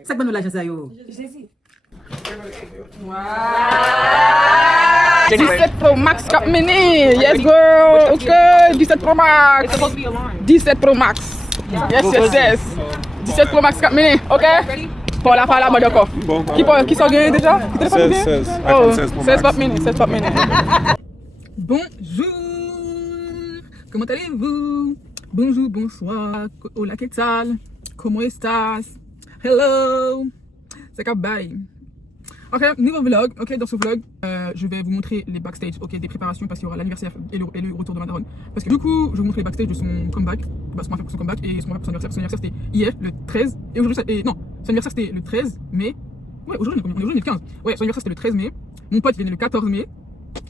Sak ba nula siya sa'yo? Wow! 17 Pro Max Cap Mini! Yes, girl! Ok, 17 Pro Max! 17 Pro Max! Yes! 17 Pro Max Cap Mini, ok? Pour la fala, d'accord. Qui s'en gagne déjà? 16. Oh, iPhone 16 Pro 16 Pop Max. Mini, 16 Pop Mini. Bonjour! Comment allez-vous? Bonjour, bonsoir. Hola, ¿qué tal? ¿Cómo estás? Hello! C'est Cap Bye. Ok, nouveau vlog. Ok, dans ce vlog, je vais vous montrer les backstage, ok, des préparations parce qu'il y aura l'anniversaire et le retour de ma daronne. Parce que du coup, je vous montre les backstage de son comeback, ce qu'on va faire pour son comeback et ce qu'on va faire pour son anniversaire. Son anniversaire c'était hier, le 13, et aujourd'hui, non, son anniversaire c'était le 13 mai. Ouais, aujourd'hui on est le 15. Ouais, son anniversaire c'était le 13 mai. Mon pote il est né le 14 mai.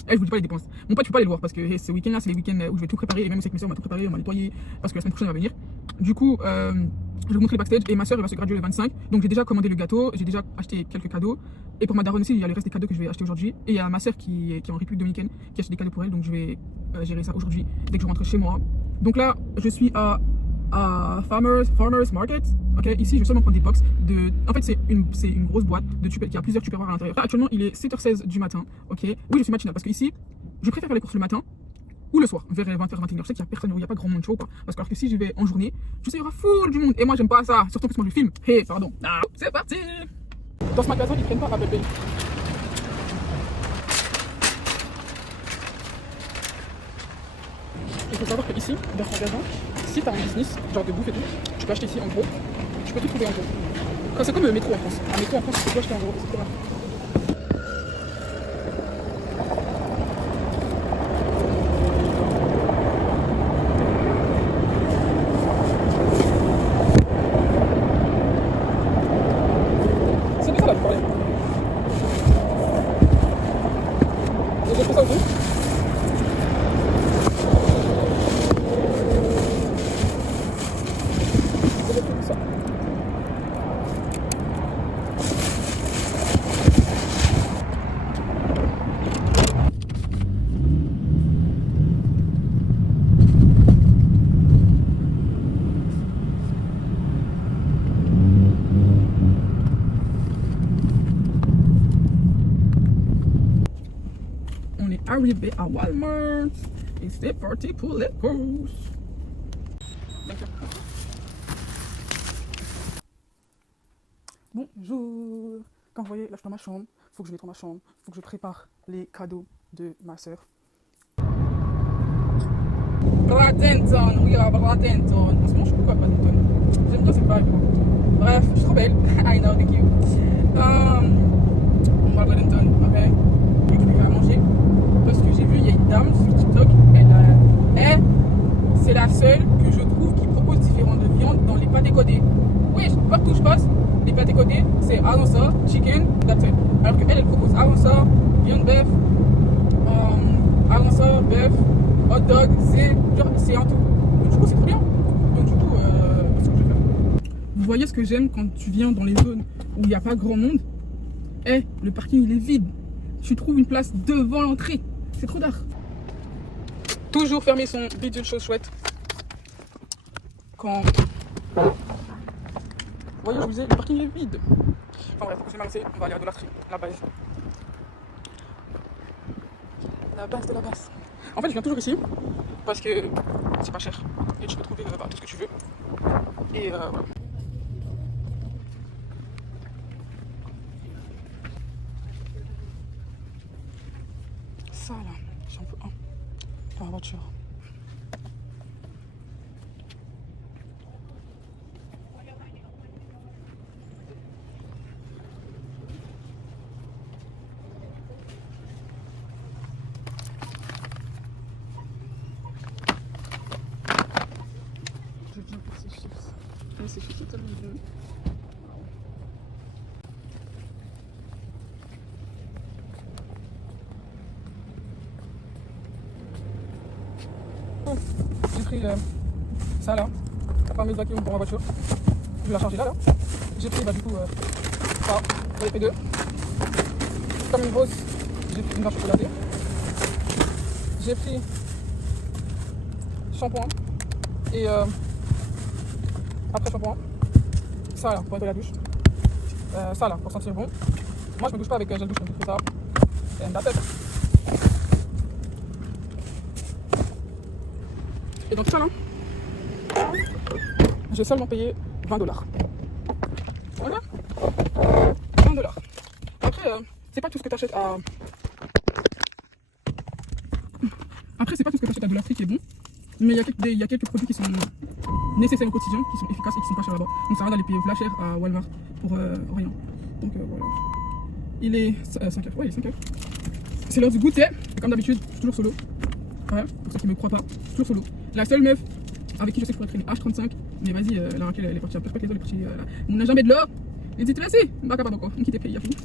Je vous dis pas les dépenses. Mon pote, tu peux pas aller le voir parce que hey, ce week-end là, c'est les week-ends où je vais tout préparer. Et même avec mes soeurs, on va tout préparer, on va nettoyer parce que la semaine prochaine elle va venir. Du coup, je vais vous montrer le backstage et ma soeur elle va se graduer le 25. Donc j'ai déjà commandé le gâteau, j'ai déjà acheté quelques cadeaux. Et pour ma daronne aussi, il y a le reste des cadeaux que je vais acheter aujourd'hui. Et il y a ma soeur qui est en République dominicaine qui a acheté des cadeaux pour elle. Donc je vais gérer ça aujourd'hui dès que je rentre chez moi. Donc là, je suis à Farmers Market. Ok, ici je vais seulement prendre des box de. En fait, c'est une grosse boîte de qui a plusieurs tupperwares à l'intérieur. Actuellement, il est 7h16 du matin. Ok, oui, je suis matinale parce que ici, je préfère faire les courses le matin ou le soir, vers 20h, 21h. Je sais qu'il y a personne, il n'y a pas grand monde chaud, quoi. Parce que alors que si je vais en journée, je sais, il y aura full du monde. Et moi, j'aime pas ça. Surtout que moi, je filme. Hey, pardon. Ah, c'est parti. Dans ce magasin, ils prennent pas Apple Pay. Il faut savoir que ici, dans ce magasin, si tu as un business, genre de bouffe et tout, tu peux acheter ici en gros. Tu peux tout trouver en gros. Quand c'est comme le métro en France. Un métro en France, tu peux tout acheter en gros. C'est trop rare. C'est de ça là, je parlais. Et j'ai fait ça aussi. Ça. On est arrivé à Walmart et c'est parti pour les courses. Bonjour. Comme vous voyez, là je suis dans ma chambre. Faut que je nettoie ma chambre. Faut que je prépare les cadeaux de ma soeur. Bradenton, oui, à Bradenton. En ce moment, je sais pourquoi Bradenton. J'aime bien cette vibe. Bref, je suis trop belle. I know, thank you. On va à Bradenton, ok. Et je vais à manger. Parce que j'ai vu, il y a une dame sur TikTok. C'est la seule que je trouve qui propose différentes viandes dans les pâtés codés. Oui, partout où je passe, les pâtés codés, c'est avança, chicken, that's it. Alors qu'elle propose avança, viande bœuf, avança, bœuf, hot dog, c'est un tout. Donc du coup, c'est trop bien. Donc du coup, c'est ce que je vais faire. Vous voyez ce que j'aime quand tu viens dans les zones où il n'y a pas grand monde? Le parking il est vide. Tu trouves une place devant l'entrée. C'est trop d'art. Toujours fermer son bidule chose chouette. Quand... Vous voyez, je vous disais, le parking est vide. Enfin bref, je vais m'avancer, on va aller à Dollar Tree, la base. La base de la base. En fait, je viens toujours ici parce que c'est pas cher et tu peux trouver tout ce que tu veux. Et voilà. Ça là, j'en veux un dans la voiture. Je viens pour ces chips. Mais ces chips sont tellement bons. J'ai pris ça là, la fameuse vacuum pour ma voiture. Je vais la charger là. J'ai pris du coup ça, j'en ai pris 2. Comme une grosse, j'ai pris une barre chocolatée. J'ai pris shampoing et après shampoing, ça là pour nettoyer la douche. ça là, pour sentir bon. Moi, je me douche pas avec gel douche, je fais ça. And that's it. Et donc ça là, j'ai seulement payé $20. Voilà. $20. Après, c'est pas tout ce que tu achètes à... Après, c'est pas tout ce que tu achètes à de l'Afrique qui est bon. Mais il y a quelques produits qui sont nécessaires au quotidien, qui sont efficaces et qui sont pas chers là-bas. Donc ça va d'aller payer la cher à Walmart pour rien. Donc voilà. Il est 5h. Ouais, il est 5h. C'est l'heure du goûter. Et comme d'habitude, je suis toujours solo. Ouais, pour ceux qui me croient pas, je suis toujours solo. La seule meuf avec qui je sais que je pourrais traîner H35. Mais vas-y, la Raquel, elle est partie à Perpète, elle est partie. On n'a jamais de l'or. Et dites-le assez. Bah, pas encore. On quitte les pays, il y a fini.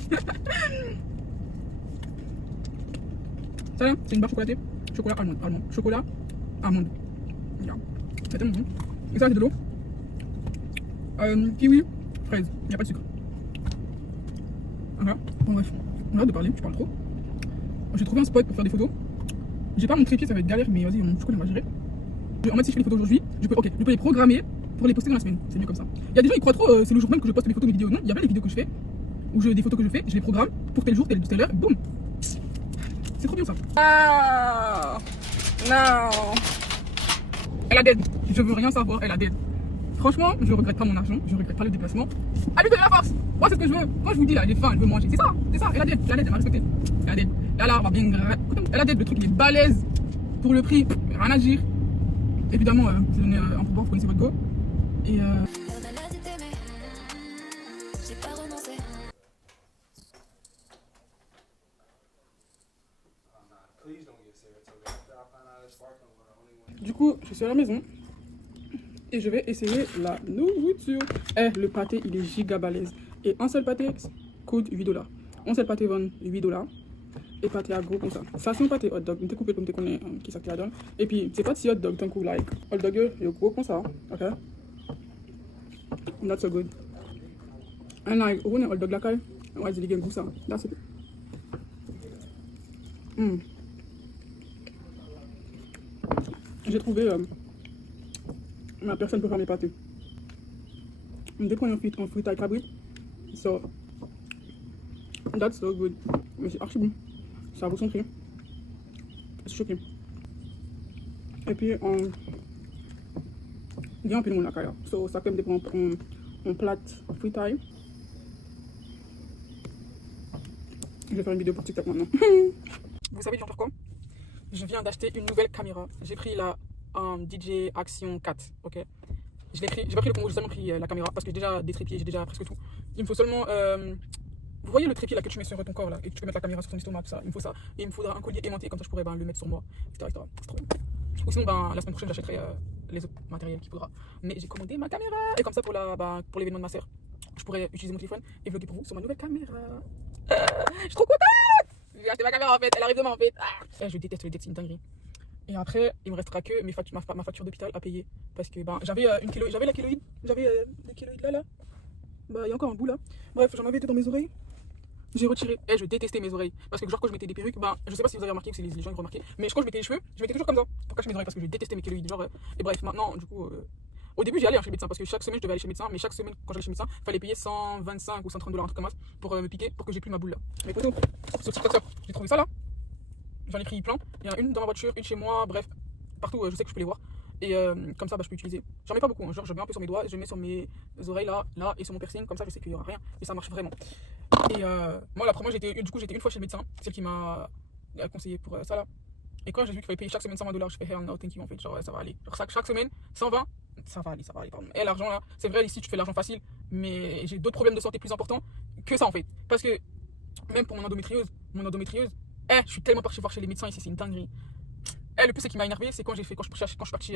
Ça là, c'est une barre chocolatée. Chocolat allemande. Chocolat allemande. C'est tellement bon. Et ça, c'est de l'eau. Kiwi, fraise. Il n'y a pas de sucre. Voilà. Bon, bref. On arrête de parler, je parle trop. J'ai trouvé un spot pour faire des photos. J'ai pas mon trépied, ça va être galère, mais vas-y, mon chocolat, on va gérer. En mode, si je fais les photos aujourd'hui, je peux les programmer pour les poster dans la semaine. C'est mieux comme ça. Il y a des gens qui croient trop, c'est le jour même que je poste mes photos, mes vidéos. Non, il y a bien les vidéos que je fais, ou des photos que je fais, je les programme pour tel jour, telle heure, boum. C'est trop bien ça. Ah non. Elle a dead. Je veux rien savoir, elle a dead. Franchement, je regrette pas mon argent, je regrette pas le déplacement. À lui donner la force. Moi, c'est ce que je veux. Quand je vous dis là, elle est faim, elle veut manger. C'est ça. Elle a dead, elle m'a respecté. Elle a dead. Là, on va bien. Elle a dead, le truc, il est balèze. Pour le prix, rien à dire. Évidemment, je donne un pourboire, vous connaissez votre go. Et du coup, je suis à la maison et je vais essayer la nourriture. Le pâté, il est giga balèze. Et un seul pâté coûte $8. Un seul pâté vend $8. Et pâté à gros comme ça. Ça, c'est un pâté hot dog. Je coupé comme tu connais qui ça qui la donne. Et puis, c'est pas si hot dog tant que like. Hot dog, il est gros comme ça. Ok? Not so good. And like, on est hot dog la caille. Ouais, c'est des goût ça. That's it. J'ai trouvé ma personne pour faire mes pâtés. On dépend en frites à cabri. So, that's so good. Mais c'est archi bon. Ça vaut son prix. Je suis choquée. Et puis, il y a un peu de monde à la caille. So, ça peut me dépend en plate fritaille. Je vais faire une vidéo pour TikTok maintenant. Vous savez, je viens faire quoi? Je viens d'acheter une nouvelle caméra. J'ai pris la DJI Action 4. Ok. J'ai pas pris le combo, j'ai seulement pris la caméra parce que j'ai déjà des trépieds, j'ai déjà presque tout. Il me faut seulement. Vous voyez le trépied là que tu mets sur ton corps là et que tu peux mettre la caméra sur ton estomac, tout ça. Il me faut ça. Et il me faudra un collier aimanté, comme ça je pourrais le mettre sur moi, etc. C'est trop bien. Ou sinon, la semaine prochaine, j'achèterai les autres matériels qu'il faudra. Mais j'ai commandé ma caméra. Et comme ça, pour l'événement de ma soeur, je pourrais utiliser mon téléphone et vlogger pour vous sur ma nouvelle caméra. Je suis trop contente! J'ai acheté ma caméra en fait, elle arrive demain en fait. Je déteste le dette, c'est une dinguerie. Et après, il me restera que ma facture d'hôpital à payer. Parce que j'avais la kéloïde. J'avais des kéloïdes là. Il y a encore un bout là. Bref, j'en avais été dans mes oreilles. J'ai retiré. Je détestais mes oreilles. Parce que genre quand je mettais des perruques, je sais pas si vous avez remarqué ou si les gens ils remarqué. Mais quand je mettais les cheveux, je mettais toujours comme ça. Pour cacher mes oreilles parce que je détestais mes kéloïdes. Et bref, maintenant, du coup. Au début, j'y allais chez le médecin parce que chaque semaine, je devais aller chez le médecin. Mais chaque semaine, quand j'allais chez le médecin, il fallait payer 125 ou 130 $, un truc comme ça, pour me piquer, pour que j'ai plus ma boule là. Mais poteau, sur TikTok, j'ai trouvé ça là. J'en ai pris plein. Il y en a une dans ma voiture, une chez moi, bref, partout, je sais que je peux les voir. Et comme ça, je peux utiliser. J'en mets pas beaucoup, hein. Genre, je mets un peu sur mes doigts, je mets sur mes oreilles là, et sur mon piercing, comme ça, je sais qu'il y aura rien. Et ça marche vraiment. Et moi, la première, j'étais une fois chez le médecin, celle qui m'a conseillé pour ça là. Et quand j'ai vu qu'il fallait payer chaque semaine 120 $, je fais hell no, thank you en fait, genre ça va aller. Genre chaque semaine, 120, ça va aller, pardon. Et l'argent là, c'est vrai, ici tu fais l'argent facile, mais j'ai d'autres problèmes de santé plus importants que ça en fait. Parce que même pour mon endométriose, je suis tellement parti voir chez les médecins ici, c'est une dinguerie. Le plus, ce qui m'a énervé, c'est quand je suis parti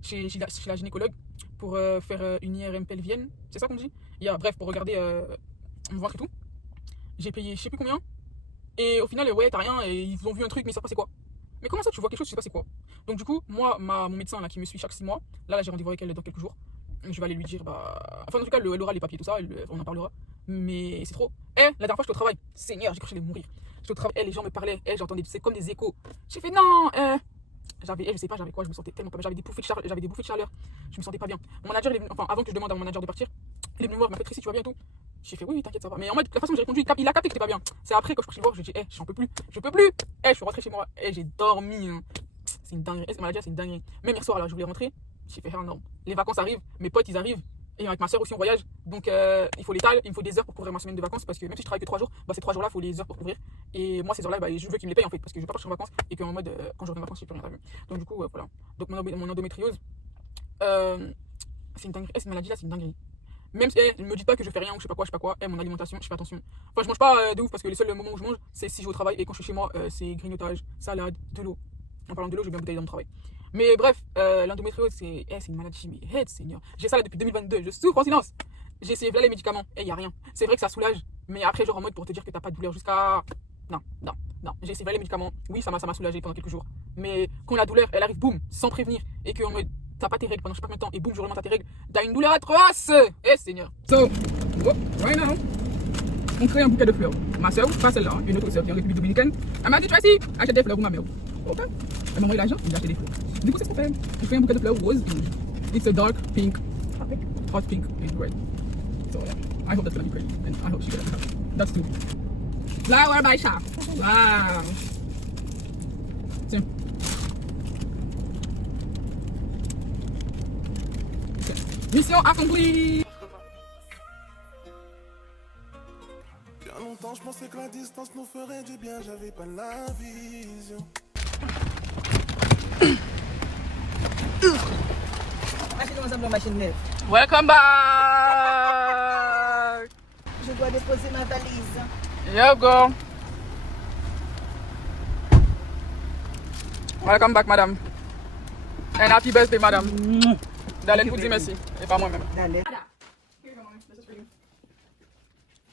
chez la gynécologue pour faire une IRM pelvienne, c'est ça qu'on dit. Bref, pour regarder mon ventre et tout. J'ai payé je sais plus combien. Et au final, ouais, t'as rien, et ils ont vu un truc, mais ça passait quoi. Mais comment ça, tu vois quelque chose, tu sais pas c'est quoi. Donc du coup, moi, mon médecin là qui me suit chaque 6 mois, là j'ai rendez-vous avec elle dans quelques jours. Je vais aller lui dire, enfin en tout cas, elle aura les papiers, tout ça, on en parlera. Mais c'est trop. La dernière fois, j'étais au travail. Seigneur, j'ai cru que j'allais mourir. J'étais au travail, les gens me parlaient, j'entendais, c'est comme des échos. J'ai fait non, je sais pas, j'avais quoi, je me sentais tellement pas bien. J'avais des bouffées de chaleur. Je me sentais pas bien. Mon manager, avant que je demande à mon manager de partir, il est venu me voir, il m'a fait Tracy, tu vas bien et tout. J'ai fait oui, t'inquiète, ça va. Mais en mode, la façon dont j'ai répondu, il a capté que j'étais pas bien. C'est après, quand je suis partie le voir, j'ai dit, j'en peux plus. Je peux plus. Je suis rentrée chez moi. J'ai dormi. Hein. C'est une dinguerie. Cette maladie, c'est une dinguerie. Même hier soir, là, je voulais rentrer. J'ai fait, non. Les vacances arrivent. Mes potes, ils arrivent. Et avec ma soeur aussi, on voyage. Donc, il faut l'étal. Il me faut des heures pour couvrir ma semaine de vacances. Parce que même si je travaille que 3 jours, ces 3 jours-là, il faut les heures pour couvrir. Et moi, ces heures-là, je veux qu'ils me les payent en fait. Parce que je veux pas partir en vacances. Et qu'en mode, quand je reviens en vacances, j'ai plus rien à faire. Donc, du coup, voilà. Donc, mon endométriose, c'est une dinguerie. Cette maladie-là, c'est une dinguerie. Même si ne me dites pas que je fais rien ou je sais pas quoi, mon alimentation, je fais attention. Enfin, je mange pas de ouf parce que le seul moment où je mange, c'est si je vais au travail et quand je suis chez moi, c'est grignotage, salade, de l'eau. En parlant de l'eau, je vais bien bouteiller dans mon travail. Mais bref, l'endométriose, c'est une maladie, mais Seigneur. J'ai ça là depuis 2022, je souffre en silence. J'ai essayé les médicaments, y a rien. C'est vrai que ça soulage, mais après, genre en mode pour te dire que t'as pas de douleur jusqu'à. Non. J'ai essayé les médicaments, oui, ça m'a soulagé pendant quelques jours. Mais quand la douleur, elle arrive, boum, sans prévenir, et que en mode t'as pas tes règles pendant je sais pas combien de temps, et boum, jour t'as tes règles, t'as une douleur atroce. Seigneur. So, right now, on crée un bouquet de fleurs. Ma soeur, pas celle-là, une autre soeur qui est en République Dominicaine, elle m'a dit, Tracy, achète des fleurs pour ma mère. Ok. Elle m'a envoyé l'argent, j'ai acheté des fleurs. Du coup, c'est ce qu'on fait. On fait un bouquet de fleurs rose. It's a dark pink, hot pink and red. So yeah, I hope that's gonna be great, and I hope she gonna be happy. That's two. Flower by shop. Wow. Tiens. Mission accomplie. Bien longtemps, je pensais que la distance nous ferait du bien, j'avais pas la vision. Welcome back. Je dois déposer ma valise. Yo, go. Welcome back, madame. And happy birthday, madame. Darlene vous dit merci, et pas moi-même.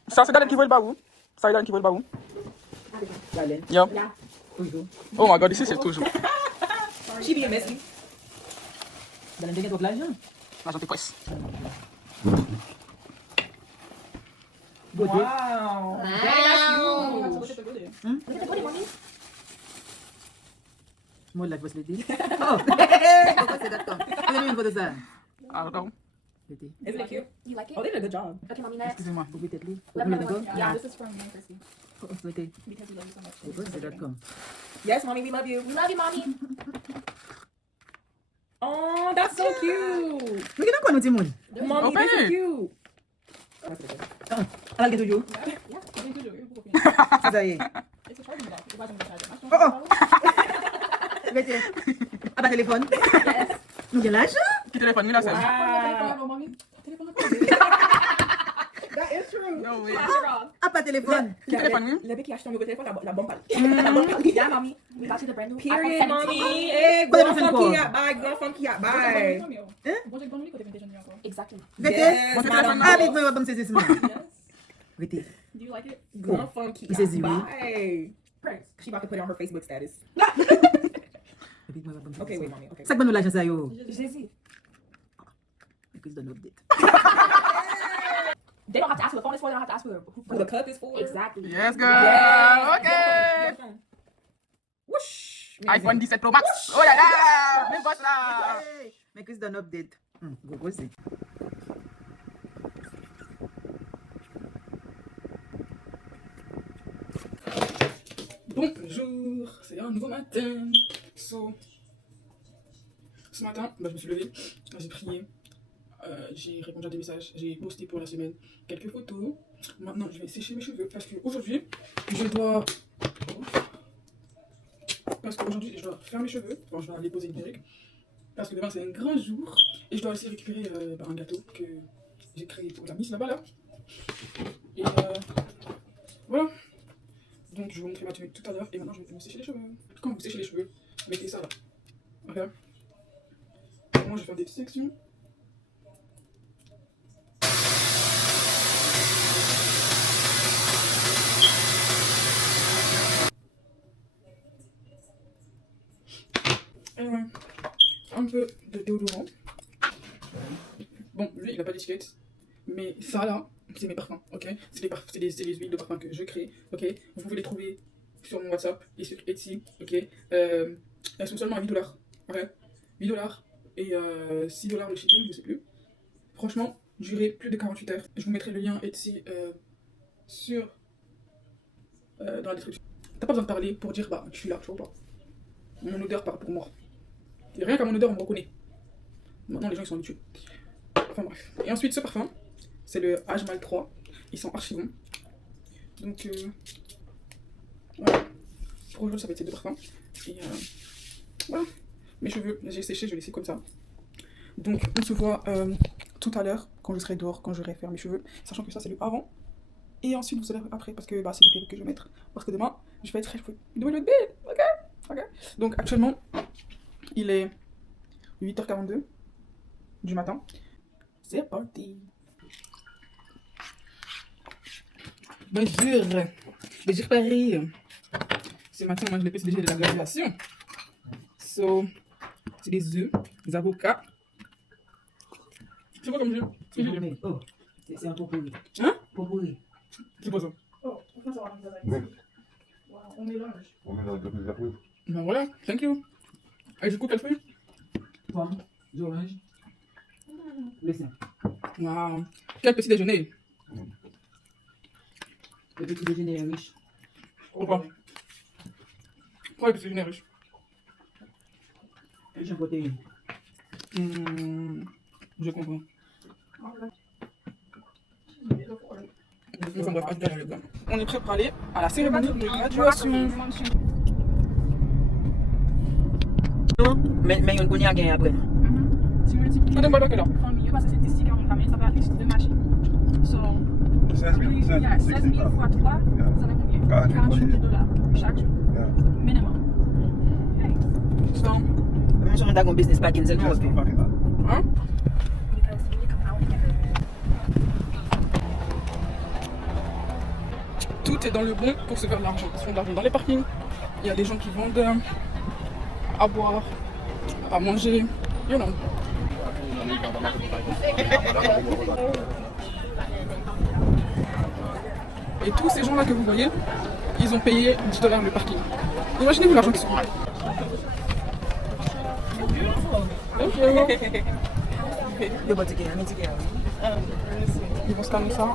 Ça, c'est Darlene qui veut le baou. Ça, c'est Darlene qui veut le baou. Yo. Oh my god, ici, c'est toujours. She being messy. Darlene, tu de l'argent? L'argent te presse. Wow. More like what's lady? Oh, what's that come? What do you mean for the sun? I don't know. Isn't it cute? You like it? Oh, they did a good job. Okay, mommy, next. Excusez-moi, vous mettez le Let me know go? what- Yeah, this is from me, Chrissy. Okay. Because we love you so much. What's that come? Yes, mommy, we love you. We love you, mommy. Oh, that's so cute. Look at that one, Mommy, Open this it. is cute. I'll get to you. Yeah, I think you do. C'est ça y est. It's a charging block. It wasn't a charger. Oh. Mettez. Ah, bah, téléphone. Yes. Nous, il y a l'argent. Qui téléphone, lui, la scène. Wow. Mommy. That is true. No way. Ah, pas téléphone. Qui téléphone, lui? Le bec qui a acheté un nouveau téléphone, la bombe parle. Yeah, mommy. We got you the brand new Period, iPhone 17. mommy. Hey, Quoi, grand téléphone femme quoi? qui a bye, grand femme qui a bye. Exactly. Mettez. Yes, madame. Ah, mais moi, je vais me saisir ce moment. Yes. Mettez. Do you like it? Grand femme qui This is a you. bye. Prince. She about to put it on her Facebook status. Depuis que moi, je vais me saisir Okay, ce wait, moment. mommy. Okay. Ça que nous l'argent, ça, yo. Jay-Z. Because don't update. They don't have to ask for the phone. It's for they don't have to ask for Who the cup is for? Exactly. Yes, girl. Yes. Okay. Whoosh. iPhone 17 Pro Max. Oh là là. Même pas là. Mais Chris don't update. Go, c'est. Bonjour, c'est un nouveau matin. So, ce matin, je me suis levée, j'ai prié, j'ai répondu à des messages, j'ai posté pour la semaine quelques photos. Maintenant, je vais sécher mes cheveux parce qu'aujourd'hui, je dois. Parce qu'aujourd'hui, je dois faire mes cheveux. Enfin, je dois aller poser une perruque. Parce que demain, c'est un grand jour. Et je dois aussi récupérer un gâteau que j'ai créé pour la Miss là-bas là. Et voilà. Donc je vais vous montrer ma tenue tout à l'heure et maintenant je vais me sécher les cheveux. Quand vous séchez les cheveux, mettez ça là. Ok. Et moi je vais faire des petites sections. Et ouais. Un peu de déodorant. Bon, lui il a pas d'étiquette. Mais ça là, c'est mes parfums, ok? C'est les huiles de parfum que je crée, ok? Vous pouvez les trouver sur mon WhatsApp et sur Etsy, ok? Elles sont seulement à 8$, ok? 8$ et $6 le shipping, je sais plus. Franchement, durer plus de 48 heures. Je vous mettrai le lien Etsy dans la description. T'as pas besoin de parler pour dire bah je suis là, tu vois pas. Mon odeur parle pour moi. Et rien qu'à mon odeur on me reconnaît. Maintenant les gens ils sont habitués. Enfin bref. Et ensuite ce parfum, c'est le Ajmal 3. Ils sont archi bons. Donc voilà. Pour aujourd'hui ça va être ces deux parfums. Et voilà. Mes cheveux, j'ai séché, je vais laisser comme ça. Donc on se voit tout à l'heure quand je serai dehors, quand j'aurai fait mes cheveux. Sachant que ça c'est le avant. Et ensuite vous savez après parce que bah, c'est les perruques que je vais mettre. Parce que demain je vais être très cheveux. Demain je vais être belle, ok. Donc actuellement il est 8h42 du matin. C'est parti. Bonjour Paris. Ce matin moi je l'ai fait déjà de la graduation. So, c'est des œufs, des avocats. C'est quoi comme jeu? Oh, c'est un pot pourri. Hein? Pot pourri. C'est quoi ça? Oh, pourquoi ça va dans la Oui. Wow, on mélange. On est dans le deuxième fruit. Ben voilà, thank you. Et du coup, quel fruit? Pomme, d'orange. Laissez. Wow. Quel petit déjeuner? Le petit déjeuner est riche. Pourquoi? Pourquoi le petit déjeuner riche? Riche en protéines. Je comprends. Enfin, bref, on est prêt pour aller à la cérémonie de graduation. Mais on connaît à gagner après. Tu multiplies Madame Bala, quelle heure? par milieu parce que c'est 10 qui ont ramé, ça va être 2 machines. So, really, yeah, 16 000 fois 3, ça va combien? 48 $, chaque jour. Minimum. Hey. So, Comment je rentre dans business packing, c'est le nom. hein? Because you come out Tout est dans le bon pour se faire de l'argent. Ils se font de l'argent dans les parkings. Il y a des gens qui vendent à boire, à manger, you know. Et tous ces gens-là que vous voyez, ils ont payé 10 $ le parking. Imaginez-vous l'argent qu'ils sont. Thank you. Le bon ticket, un ticket. Ils vont scanner ça.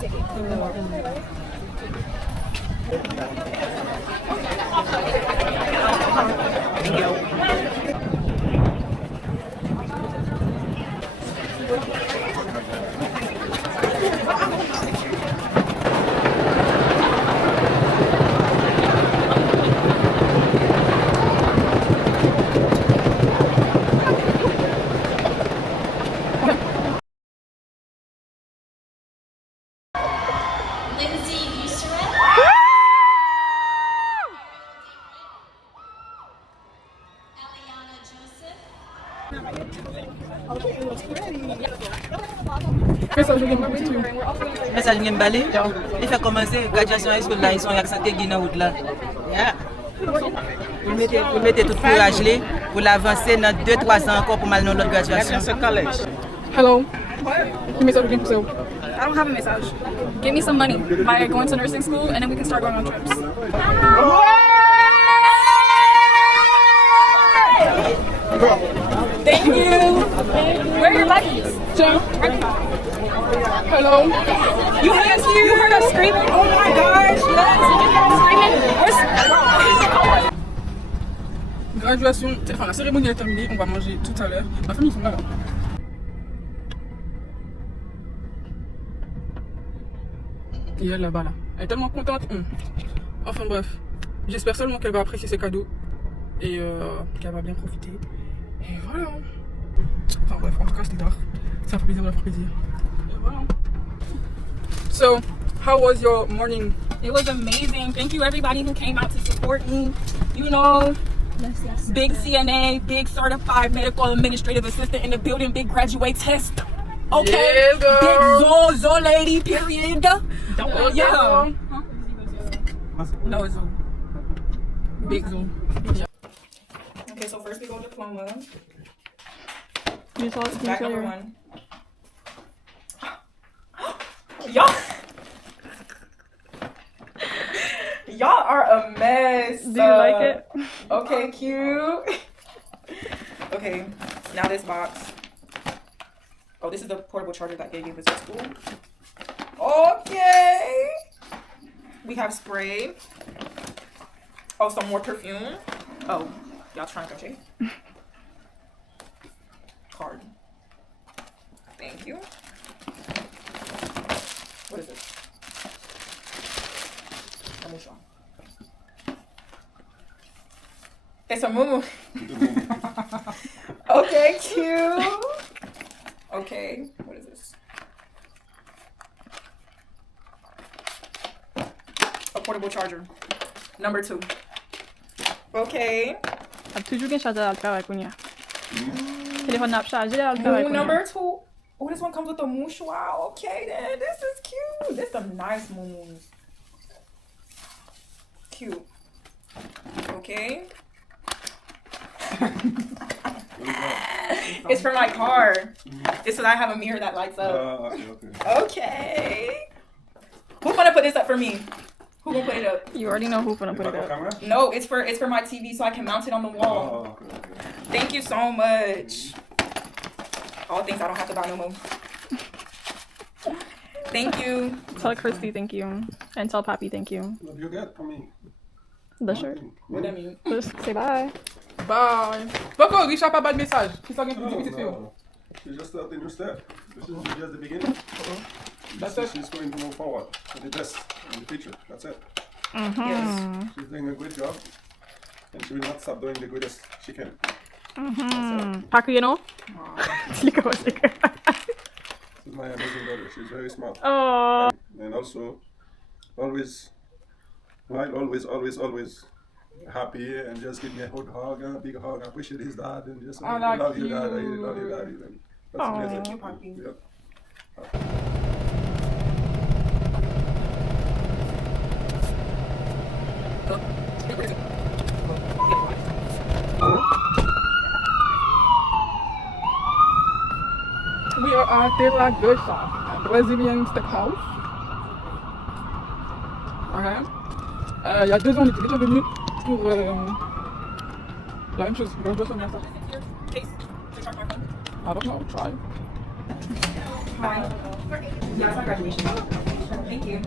Lindsay Buserin. Eliana Joseph. Fais ça, je vais me mettre. Message ngeen bale. Il fait commencer graduation high school là, ils sont accentés dans route là. Yeah. Vous mettez tout courage là pour l'avancer dans 2-3 ans encore pour mal dans l'autre graduation. Hello. Que message alguém pro seu? I don't have a massage. Give me some money by going to nursing school and then we can start going on trips. Thank you. Where are your leggings? Tiens. Hello. You heard us screaming? Oh my gosh, yes. Did you hear us screaming? Graduation, enfin la cérémonie est terminée, on va manger tout à l'heure. Ma famille sont là. Et elle là-bas là. Elle est tellement contente. Enfin bref. J'espère seulement qu'elle va apprécier ses cadeaux. Et qu'elle va bien profiter. Et voilà. Enfin bref, en tout cas c'était tard. Ça fait plaisir de la faire plaisir. Et voilà. So, how was your morning? It was amazing. Thank you everybody who came out to support me. You know, big CNA, big certified medical administrative assistant in the building, big graduate test. Okay, Yeah, girl. big Zo lady, period. Yeah. No, it's a big zoom. Okay, so first we go diploma. You saw Back number 1. Y'all, y'all are a mess. Do you like it? Okay, cute. Okay, now this box. Oh, this is the portable charger that they gave us at school. Okay. We have spray. Oh, some more perfume. Oh, y'all trying to shake? Card. Thank you. What is this? Let me show. It's a moo. Okay, cute. Okay, what is this? A portable charger. Number 2. Okay. Ap toujou gen charger al kare koun ya. Telefon nap charge al kare Moo koun ya. number 2. Oh, this one comes with a mouchoir. Okay, then. This is cute. This is some nice moons. Cute. Okay. It's for my car. It's so that I have a mirror that lights up. Okay. Okay. Who's gonna put this up for me? Who gonna put it up? You already know who finna put it up. Camera? No, it's for my TV so I can mount it on the wall. Okay. Thank you so much. All things I don't have to buy no more. Thank you. Tell Christy thank you. And tell Papi thank you. What do you get for me? The shirt. What that mean? Just say bye. Bye. Pourquoi Richard pas de message? Qui s'en vient No, petite fille? no. She's just starting her step. This is just the beginning. That's it. She's going to move forward to the best in the future. That's it. Yes. She's doing a good job. And she will not stop doing the greatest she can. Paku, you know? Slika was like. This is my amazing daughter. She's very smart. Oh. And also, always happy and just give me a good hug and a big hug. I appreciate his dad and just I love like you, Dad. I you. love you, Daddy. And that's Aw. amazing. Thank you, Papi. Yeah. We are at De La Gocha, Brazilian Steakhouse. Okay. Il y a 2 ans, on était déjà venus pour la même chose. Je dois souvenir ça. Case to charge my phone. I don't know, try. Bye. Yeah, it's my graduation. Thank you.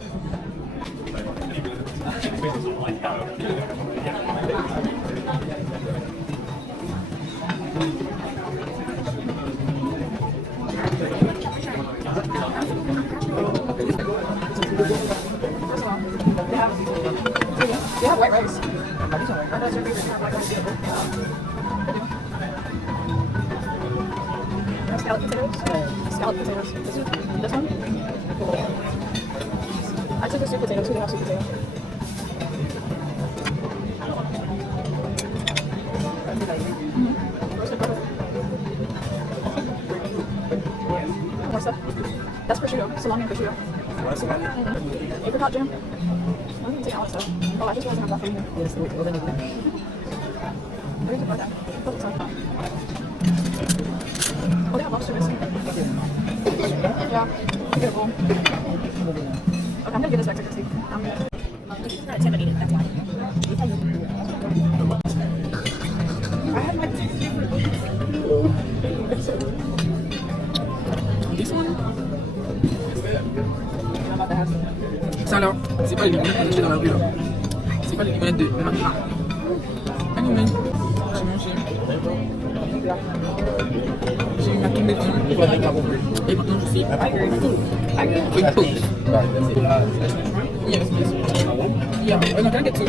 They have white rice. Scalloped potatoes? Scalloped potatoes. This one? I took the sweet potato too. They have sweet potato. More stuff. That's prosciutto. Salami and prosciutto. Apricot jam. I'm gonna take all that stuff. Oh, I just realized I have that for you. Where's the bar down? Oh, it's on top. Oh, they have lobster bisque. Yeah. I'll get a bowl. Okay, I'm gonna get this back to Christy. He's not intimidated, that's why. I have my This one? Ça là, c'est pas les lunettes qu'on achète dans la rue là. C'est pas les lunettes de Magna. Anyway, j'ai mangé. J'ai eu ma combinaison. Et maintenant je suis with Coke. Yes, please. Yeah, I'm not gonna get two.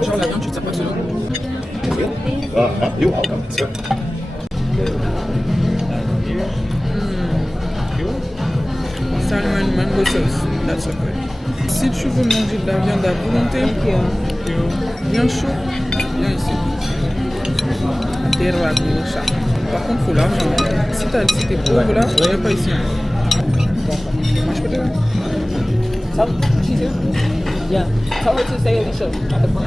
Genre la viande, tu ne sais pas selon. You're welcome, sir. Salmon mango sauce, that's so good. Si tu veux manger de la viande à volonté, bien chaud, viens ici. De La Gocha. Par contre, il faut l'argent. Si t'es pauvre là, viens pas ici. Moi, je peux te. Yeah. Tell her to say Alicia at the front.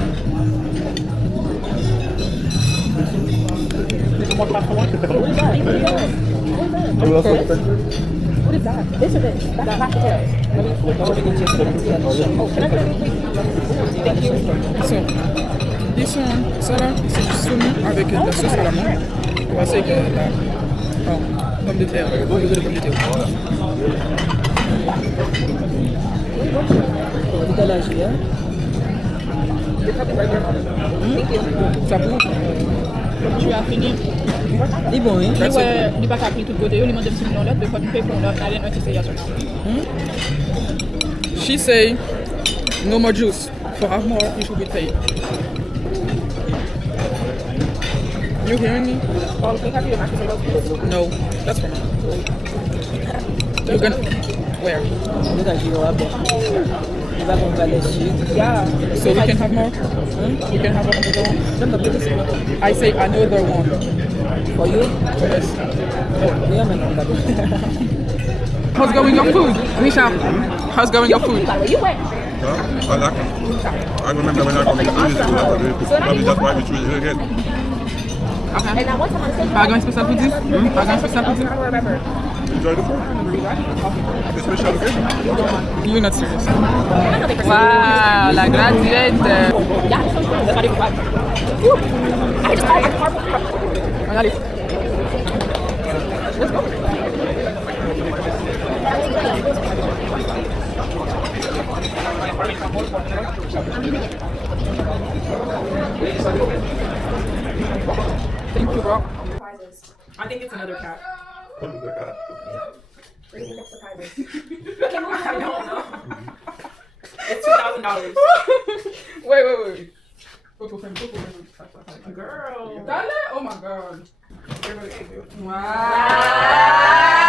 Where's that? What is that? This or this? That's mashed potatoes. Let me flip over the chicken. Oh, can I put it in? Thank you. So, ils sont, ça là, c'est du saumon avec de la sauce à la menthe. On va essayer que la pomme de terre, au lieu de pommes de terre. Tout à l'âge, hein? Ça boue. Tu as fini. Il est bon, hein? Il n'est pas capé tout côté. Il demande un petit million là, mais quand tu fais pour là, il y a un petit yes or no. She say, no more juice. For have more, you should be paid. You hearing me? Oh, can you have your mashed potatoes? No, that's for me. You're gonna, where? Look at you up there. Il va qu'on va laisser. Yeah. So we can have more? We can have another one? I say another one. For you? Yes. Yeah, man. How's going your food? Nisha, how's going your food? I like it. I remember when I come to the probably that's why we choose it again. Okay. Pas grand spécial pour dire? Pas grand spécial pour dire? Enjoy the food. It's special occasion. You're not serious. Wow, la graduate. Yeah, that's not even bad. I just tried it. Regardez. Let's go. Thank you, bro. I think it's another cat. I don't know. It's $2,000. Wait. Girl. Dale? Oh my god. Wow.